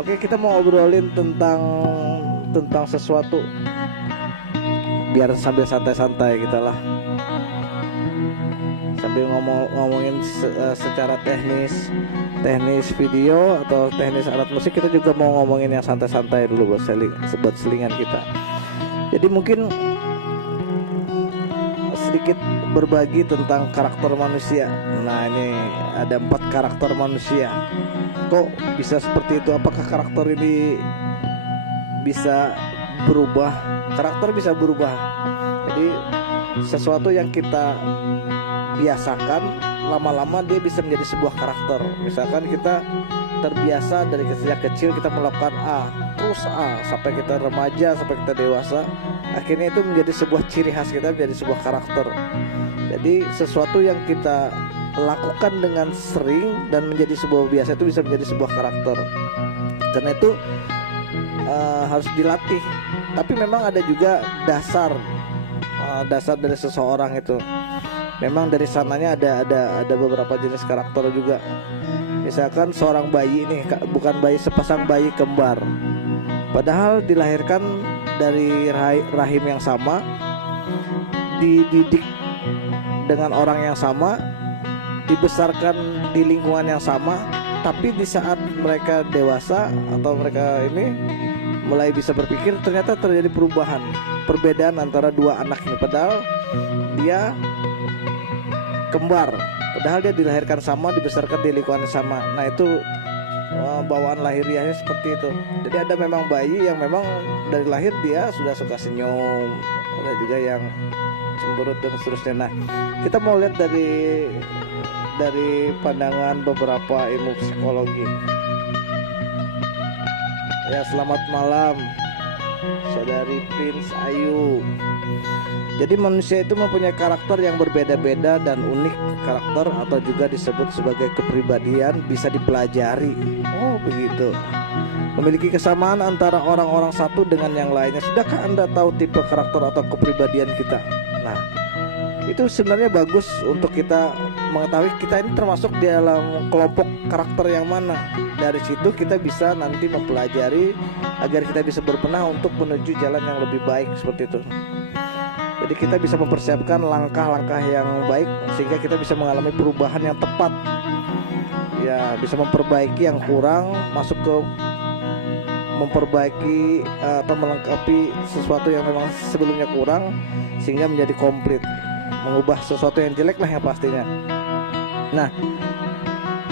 Oke, kita mau ngobrolin tentang sesuatu biar sambil santai-santai kita lah. Sambil ngomongin secara teknis video atau teknis alat musik, kita juga mau ngomongin yang santai-santai dulu buat selingan kita. Jadi mungkin sedikit berbagi tentang karakter manusia. Nah, ini ada 4 karakter manusia. Kok bisa seperti itu? Apakah karakter ini bisa berubah? Karakter bisa berubah. Jadi sesuatu yang kita biasakan, lama-lama dia bisa menjadi sebuah karakter. Misalkan kita terbiasa dari kecil kita melakukan terus sampai kita remaja, sampai kita dewasa, akhirnya itu menjadi sebuah ciri khas kita, menjadi sebuah karakter. Jadi sesuatu yang kita lakukan dengan sering dan menjadi sebuah biasa itu bisa menjadi sebuah karakter. Karena itu harus dilatih. Tapi memang ada juga dasar dari seseorang itu. Memang dari sananya ada beberapa jenis karakter juga. Misalkan seorang bayi nih, bukan bayi, sepasang bayi kembar. Padahal dilahirkan dari rahim yang sama, dididik dengan orang yang sama, dibesarkan di lingkungan yang sama, tapi di saat mereka dewasa atau mereka ini mulai bisa berpikir, ternyata terjadi perbedaan antara dua anak ini. Padahal dia kembar, padahal dia dilahirkan sama, dibesarkan di lingkungan yang sama. Nah, itu bawaan lahiriahnya seperti itu. Jadi ada memang bayi yang memang dari lahir dia sudah suka senyum, ada juga yang cemberut dan seterusnya. Nah, kita mau lihat dari pandangan beberapa ilmu psikologi. Ya, selamat malam saudari Prince Ayu. Jadi manusia itu mempunyai karakter yang berbeda-beda dan unik. Karakter atau juga disebut sebagai kepribadian bisa dipelajari. Oh, begitu. Memiliki kesamaan antara orang-orang satu dengan yang lainnya. Sudahkah Anda tahu tipe karakter atau kepribadian kita? Nah, itu sebenarnya bagus untuk kita mengetahui kita ini termasuk di dalam kelompok karakter yang mana. Dari situ kita bisa nanti mempelajari agar kita bisa berbenah untuk menuju jalan yang lebih baik, seperti itu. Jadi kita bisa mempersiapkan langkah-langkah yang baik sehingga kita bisa mengalami perubahan yang tepat. Ya, bisa memperbaiki yang kurang, masuk ke memperbaiki atau melengkapi sesuatu yang memang sebelumnya kurang sehingga menjadi komplit. Mengubah sesuatu yang jelek lah yang pastinya. Nah,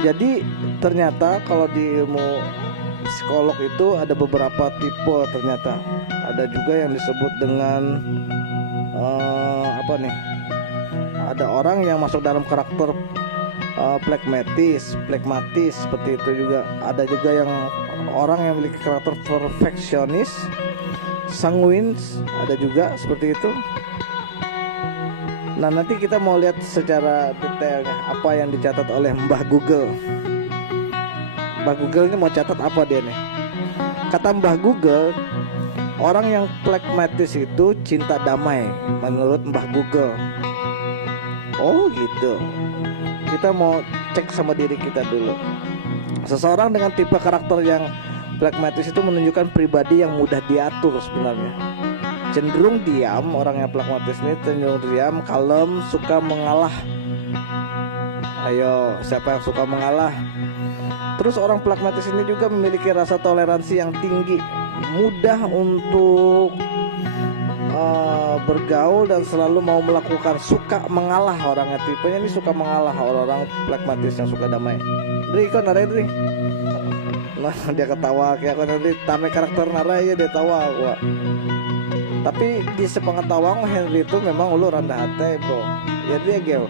jadi ternyata kalau di ilmu psikolog itu ada beberapa tipe ternyata. Ada juga yang disebut dengan ada orang yang masuk dalam karakter phlegmatis seperti itu juga. Ada juga yang orang yang memiliki karakter perfeksionis, sanguins, ada juga seperti itu. Nah, nanti kita mau lihat secara detailnya apa yang dicatat oleh Mbah Google. Mbah Google ini mau catat apa dia nih? Kata Mbah Google, orang yang phlegmatis itu cinta damai menurut Mbah Google. Oh, gitu. Kita mau cek sama diri kita dulu. Seseorang dengan tipe karakter yang phlegmatis itu menunjukkan pribadi yang mudah diatur sebenarnya. Cenderung diam, orang yang phlegmatis ini cenderung diam, kalem, suka mengalah. Ayo, siapa yang suka mengalah? Terus orang phlegmatis ini juga memiliki rasa toleransi yang tinggi, mudah untuk bergaul dan selalu mau melakukan, suka mengalah. Orangnya tipenya ini suka mengalah, orang phlegmatis yang suka damai. Dri, kau narai Dri. Nah, dia ketawa kayak nanti tame karakter narai ya, dia tawa gua. Tapi di sepengetahuan Henry itu memang ulu rendah hati, bro. Ya dia gel.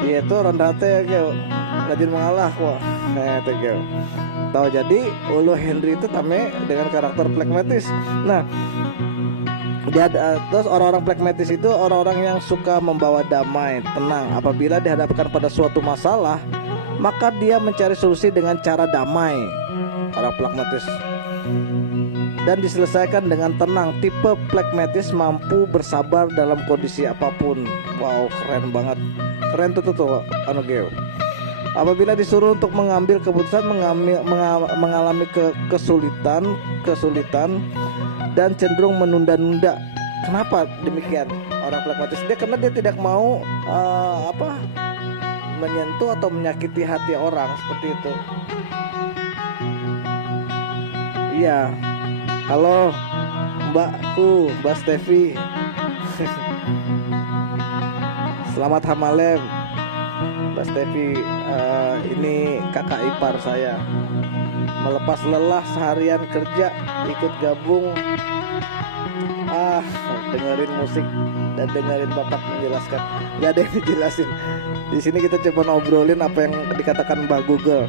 Dia itu rendah hati ya gel. Rajin mengalah gua. Nah, itu gel. Tahu, jadi ulu Henry itu tame dengan karakter phlegmatis. Nah, terus orang-orang phlegmatis itu orang-orang yang suka membawa damai, tenang. Apabila dihadapkan pada suatu masalah, maka dia mencari solusi dengan cara damai. Orang phlegmatis dan diselesaikan dengan tenang. Tipe phlegmatis mampu bersabar dalam kondisi apapun. Wow, keren banget. Keren tuh anu geo. Apabila disuruh untuk mengambil keputusan, mengalami kesulitan dan cenderung menunda-nunda. Kenapa demikian orang pragmatis? Karena dia tidak mau menyentuh atau menyakiti hati orang, seperti itu. Iya. Halo Mbakku, Mbak Stevi. Selamat Hamalem Mbak Stevi. Ini kakak ipar saya. Melepas lelah seharian kerja, ikut gabung dengerin musik dan dengerin bapak menjelaskan. Gak ada yang dijelasin. Di sini kita coba ngobrolin apa yang dikatakan Mbak Google.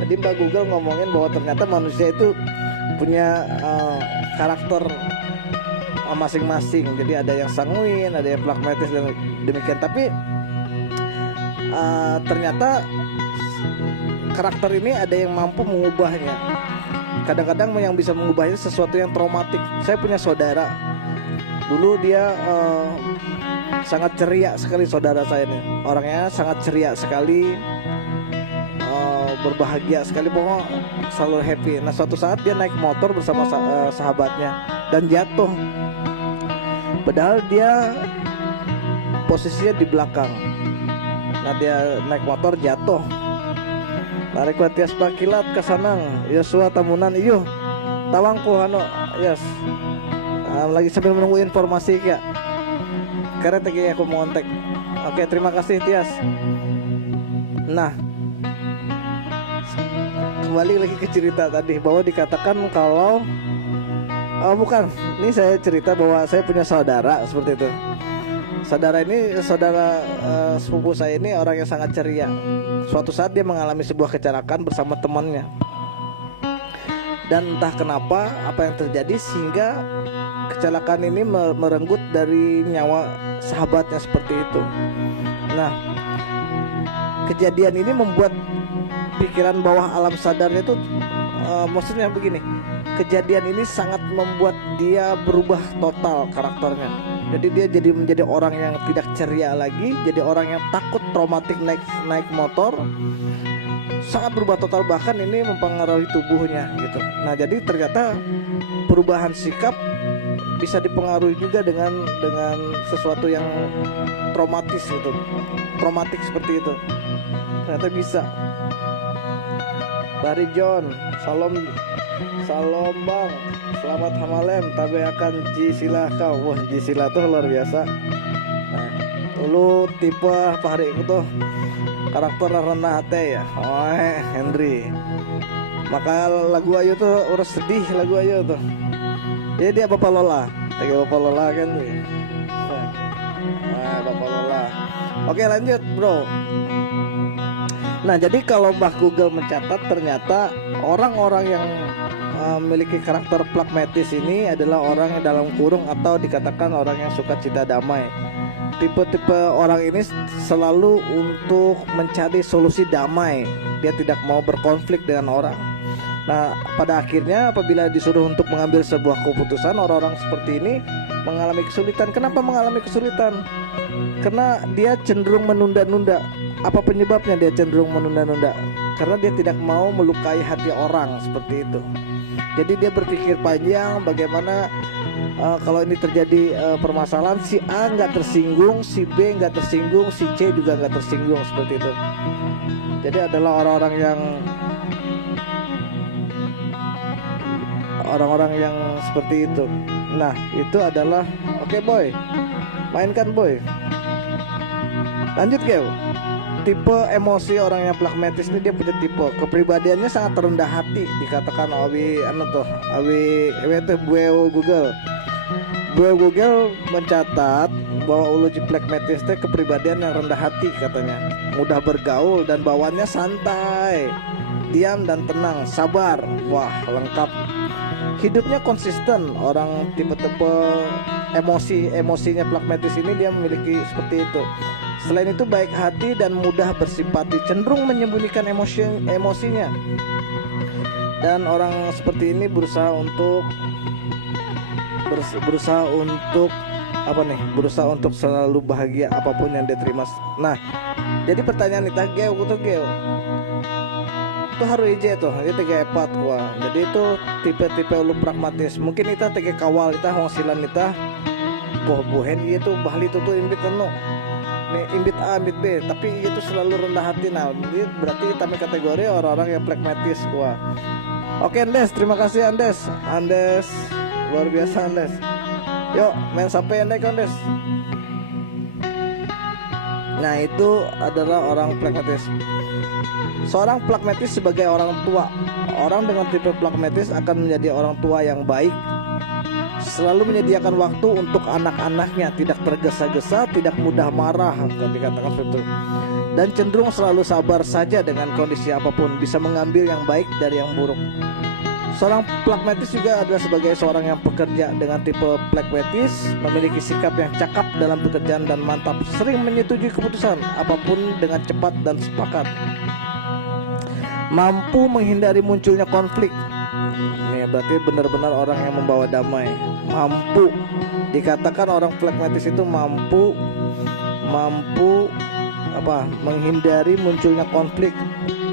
Jadi Mbak Google ngomongin bahwa ternyata manusia itu punya karakter masing-masing. Jadi ada yang sanguin, ada yang pragmatis dan demikian. Tapi ternyata karakter ini ada yang mampu mengubahnya. Kadang-kadang yang bisa mengubahnya sesuatu yang traumatik. Saya punya saudara. Dulu dia sangat ceria sekali, saudara saya ini. Orangnya sangat ceria sekali, berbahagia sekali, pokoknya selalu happy. Nah suatu saat dia naik motor bersama sahabatnya dan jatuh. Padahal dia posisinya di belakang. Nah dia naik motor jatuh. Tarik batias pakilat kesanang Yosua tamunan iyo tawangku hano yes. Lagi sambil menunggu informasi ya. Karena tadi aku mau kontak. Oke, terima kasih Tias. Nah, kembali lagi ke cerita tadi bahwa dikatakan kalau bukan, ini saya cerita bahwa saya punya saudara seperti itu. Saudara ini sepupu saya ini orang yang sangat ceria. Suatu saat dia mengalami sebuah kecelakaan bersama temannya. Dan entah kenapa apa yang terjadi sehingga kecelakaan ini merenggut dari nyawa sahabatnya seperti itu. Nah, kejadian ini membuat pikiran bawah alam sadarnya itu maksudnya begini. Kejadian ini sangat membuat dia berubah total karakternya. Jadi dia jadi menjadi orang yang tidak ceria lagi, jadi orang yang takut, traumatik naik motor. Sangat berubah total, bahkan ini mempengaruhi tubuhnya gitu. Nah, jadi ternyata perubahan sikap bisa dipengaruhi juga dengan sesuatu yang traumatis gitu. Traumatik seperti itu. Ternyata bisa. Bari John, Salam Bang, selamat Hamalem, tabe akan Jisila kau. Wah, Jisila tuh luar biasa. Nah, lu tipe apa hari itu tuh karakter rendah hati ya. Oh, Henry. Maka lagu Ayu tuh urus sedih lagu Ayu tuh. Jadi dia Bapak Lola. Tega Bapak Lola kan tuh. Nah, Bapak Lola. Oke, lanjut, Bro. Nah, jadi kalau Mbah Google mencatat ternyata orang-orang yang memiliki karakter pragmatis ini adalah orang yang dalam kurung atau dikatakan orang yang suka cita damai. Tipe-tipe orang ini selalu untuk mencari solusi damai. Dia tidak mau berkonflik dengan orang. Nah, pada akhirnya apabila disuruh untuk mengambil sebuah keputusan, orang-orang seperti ini mengalami kesulitan. Kenapa mengalami kesulitan? Karena dia cenderung menunda-nunda. Apa penyebabnya dia cenderung menunda-nunda? Karena dia tidak mau melukai hati orang, seperti itu. Jadi dia berpikir panjang bagaimana kalau ini terjadi permasalahan, si A nggak tersinggung, si B nggak tersinggung, si C juga nggak tersinggung, seperti itu. Jadi adalah orang-orang yang seperti itu. Nah, itu adalah oke, boy, mainkan boy. Lanjut Geo. Tipe emosi orang yang pragmatis ini dia punya tipe kepribadiannya sangat rendah hati, dikatakan awi Google. Google mencatat bahwa uluji pragmatis itu kepribadian yang rendah hati katanya, mudah bergaul dan bawaannya santai, diam dan tenang, sabar. Wah, lengkap. Hidupnya konsisten. Orang tipe-tipe emosinya pragmatis ini dia memiliki seperti itu. Selain itu baik hati dan mudah bersimpati, cenderung menyembunyikan emosinya. Dan orang seperti ini berusaha untuk apa nih, berusaha untuk selalu bahagia apapun yang dia terima. Nah, jadi pertanyaan kita geo tuh geo itu harus aja tuh dia tega epat gua. Jadi itu tipe-tipe ulu pragmatis. Mungkin kita tega kawal kita hongsilan kita buhen itu bahli itu tuh imbit anu nih, imbit A imbit B, tapi itu selalu rendah hati. Nah, jadi berarti kami kategori orang-orang yang pragmatis gua. Oke Andes, terima kasih Andes luar biasa Andes. Yuk main sampai Andes Andes. Nah, itu adalah orang pragmatis. Seorang pragmatis sebagai orang tua. Orang dengan tipe pragmatis akan menjadi orang tua yang baik, selalu menyediakan waktu untuk anak-anaknya, tidak tergesa-gesa, tidak mudah marah, kalau dikatakan seperti itu, dan cenderung selalu sabar saja dengan kondisi apapun, bisa mengambil yang baik dari yang buruk. Seorang pragmatis juga adalah sebagai seorang yang pekerja. Dengan tipe pragmatis memiliki sikap yang cakap dalam pekerjaan dan mantap, sering menyetujui keputusan apapun dengan cepat dan sepakat, mampu menghindari munculnya konflik. Ini berarti benar-benar orang yang membawa damai. Mampu dikatakan orang pragmatis itu mampu menghindari munculnya konflik,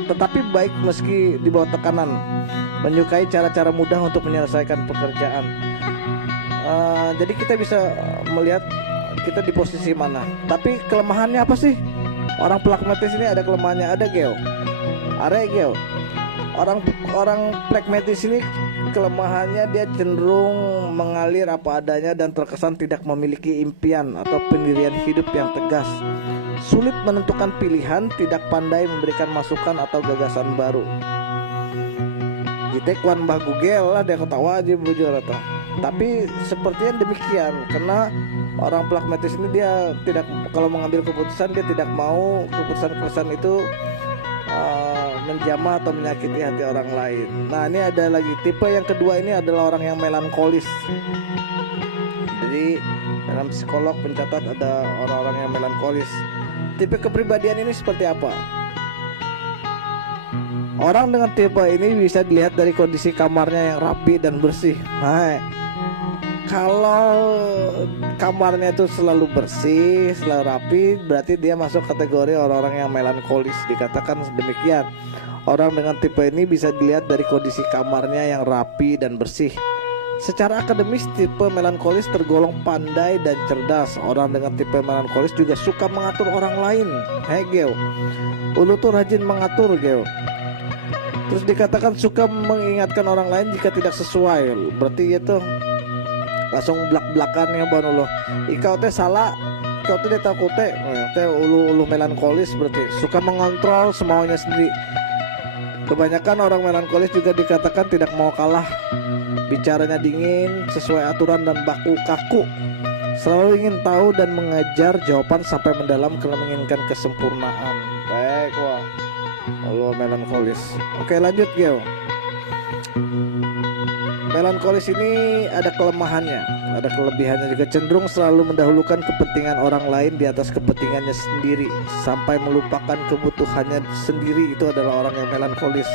tetapi baik meski di bawah tekanan, menyukai cara-cara mudah untuk menyelesaikan pekerjaan. Jadi kita bisa melihat kita di posisi mana. Tapi kelemahannya apa sih? Orang pragmatis ini ada kelemahannya, ada geo. Orang pragmatis ini kelemahannya dia cenderung mengalir apa adanya dan terkesan tidak memiliki impian atau pendirian hidup yang tegas. Sulit menentukan pilihan, tidak pandai memberikan masukan atau gagasan baru. Kita kuan mbah Google lah, dia ketawa aja bujur atau. Tapi sepertinya demikian, karena orang pragmatis ini dia tidak, kalau mengambil keputusan dia tidak mau keputusan itu menjamah atau menyakiti hati orang lain. Nah, ini ada lagi tipe yang kedua, ini adalah orang yang melankolis. Jadi dalam psikolog pencatat ada orang-orang yang melankolis. Tipe kepribadian ini seperti apa? Orang dengan tipe ini bisa dilihat dari kondisi kamarnya yang rapi dan bersih. Nah, kalau kamarnya itu selalu bersih, selalu rapi, berarti dia masuk kategori orang-orang yang melankolis. Dikatakan demikian. Orang dengan tipe ini bisa dilihat dari kondisi kamarnya yang rapi dan bersih. Secara akademis, tipe melankolis tergolong pandai dan cerdas. Orang dengan tipe melankolis juga suka mengatur orang lain. Geo, ulu tuh rajin mengatur geo. Terus dikatakan suka mengingatkan orang lain jika tidak sesuai. Berarti itu langsung belak-belakan ya bang lo. Ikau teh salah, kau teh tahu teh ulu melankolis, berarti suka mengontrol semaunya sendiri. Kebanyakan orang melankolis juga dikatakan tidak mau kalah, bicaranya dingin, sesuai aturan dan baku kaku, selalu ingin tahu dan mengejar jawaban sampai mendalam karena menginginkan kesempurnaan. Baik, wah, lo melankolis. Oke, lanjut Geo. Melankolis ini ada kelemahannya, ada kelebihannya juga, cenderung selalu mendahulukan kepentingan orang lain di atas kepentingannya sendiri sampai melupakan kebutuhannya sendiri. Itu adalah orang yang melankolis.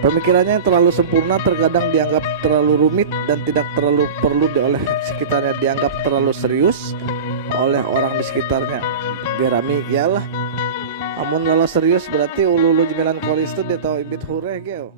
Pemikirannya yang terlalu sempurna terkadang dianggap terlalu rumit dan tidak terlalu perlu oleh sekitarnya, dianggap terlalu serius oleh orang di sekitarnya. Gerami iyalah, amun kalau serius berarti ulu-ulu melankolis itu dia tahu ibit hureh Geo.